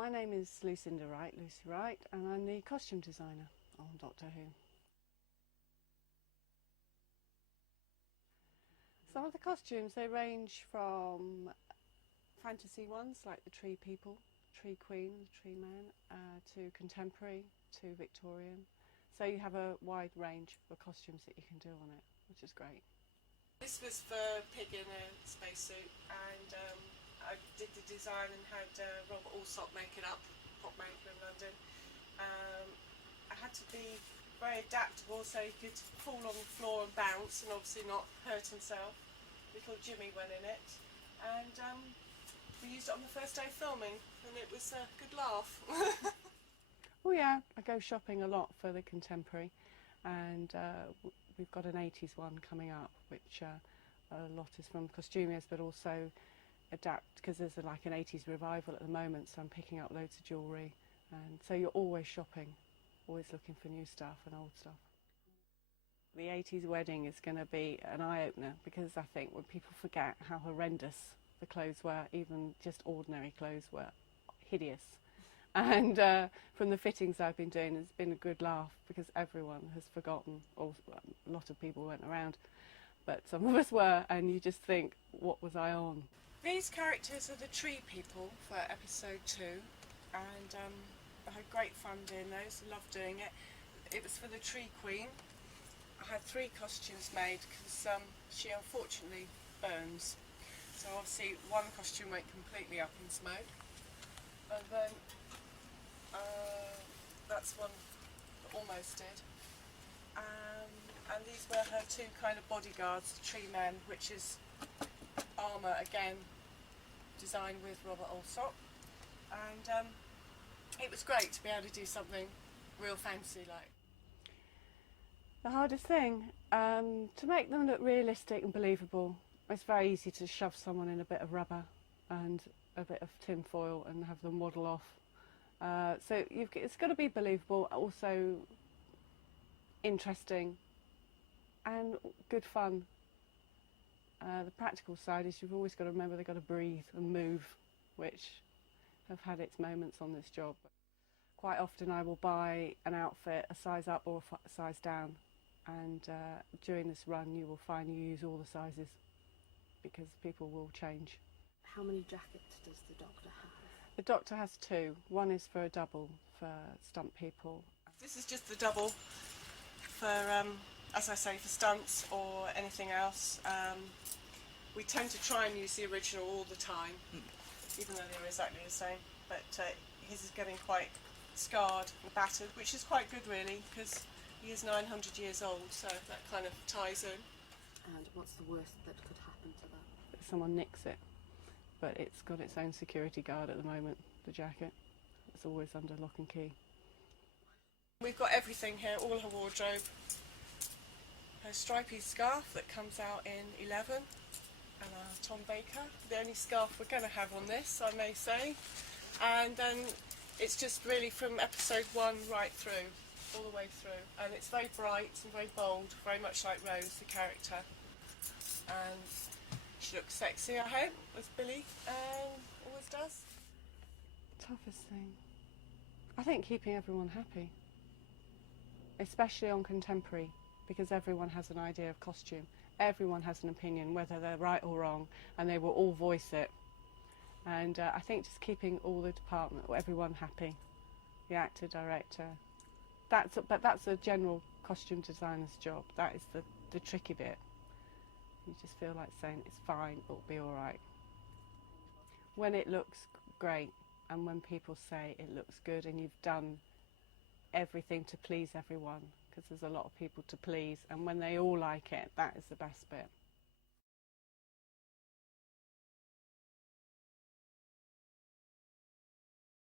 My name is Lucinda Wright, Lucy Wright, and I'm the costume designer on Doctor Who. Some of the costumes, they range from fantasy ones like the Tree People, Tree Queen, the Tree Man, to contemporary, to Victorian. So you have a wide range of costumes that you can do on it, which is great. This was for Pig in a spacesuit, and I did the design and had Robert Alsop make it up, pop maker in London. I had to be very adaptable so he could fall on the floor and bounce and obviously not hurt himself. Little Jimmy went in it, and we used it on the first day of filming, and it was a good laugh. Oh yeah, I go shopping a lot for the contemporary, and we've got an 80s one coming up, which a lot is from costumiers, but also adapt, because there's like an 80s revival at the moment, so I'm picking up loads of jewellery, and so you're always shopping, always looking for new stuff and old stuff. The 80s wedding is going to be an eye-opener, because I think when people forget how horrendous the clothes were, even just ordinary clothes were hideous. And from the fittings I've been doing, it's been a good laugh, because everyone has forgotten, or a lot of people weren't around, but some of us were, and you just think, what was I on? These characters are the Tree People for episode 2, and I had great fun doing those, I loved doing it. It was for the Tree Queen. I had 3 costumes made because she unfortunately burns. So obviously one costume went completely up in smoke, and then that's one that almost did. And these were her 2 kind of bodyguards, the Tree Men, which is armour again, designed with Robert Alsop. And it was great to be able to do something real fancy like. The hardest thing, to make them look realistic and believable. It's very easy to shove someone in a bit of rubber and a bit of tin foil and have them waddle off. So it's got to be believable, also interesting and good fun. The practical side is you've always got to remember they've got to breathe and move, which have had its moments on this job. Quite often I will buy an outfit a size up or a size down, and during this run you will find you use all the sizes, because people will change. How many jackets does the Doctor have? The Doctor has 2. One is for a double for stunt people. This is just the double for, as I say, for stunts or anything else. We tend to try and use the original all the time, even though they're exactly the same. But his is getting quite scarred and battered, which is quite good really, because he is 900 years old, so that kind of ties in. And what's the worst that could happen to that? If someone nicks it, but it's got its own security guard at the moment, the jacket. It's always under lock and key. We've got everything here, all her wardrobe. Her stripy scarf that comes out in 11, and our Tom Baker, the only scarf we're going to have on this, I may say. And then it's just really from episode 1 right through, all the way through. And it's very bright and very bold, very much like Rose, the character. And she looks sexy, I hope, as Billy always does. Toughest thing? I think keeping everyone happy. Especially on contemporary, because everyone has an idea of costume. Everyone has an opinion, whether they're right or wrong, and they will all voice it. And I think just keeping all the department, everyone happy, the actor, director. But that's a general costume designer's job. That is the tricky bit. You just feel like saying it's fine, it'll be all right. When it looks great, and when people say it looks good, and you've done everything to please everyone, because there's a lot of people to please, and when they all like it, that is the best bit.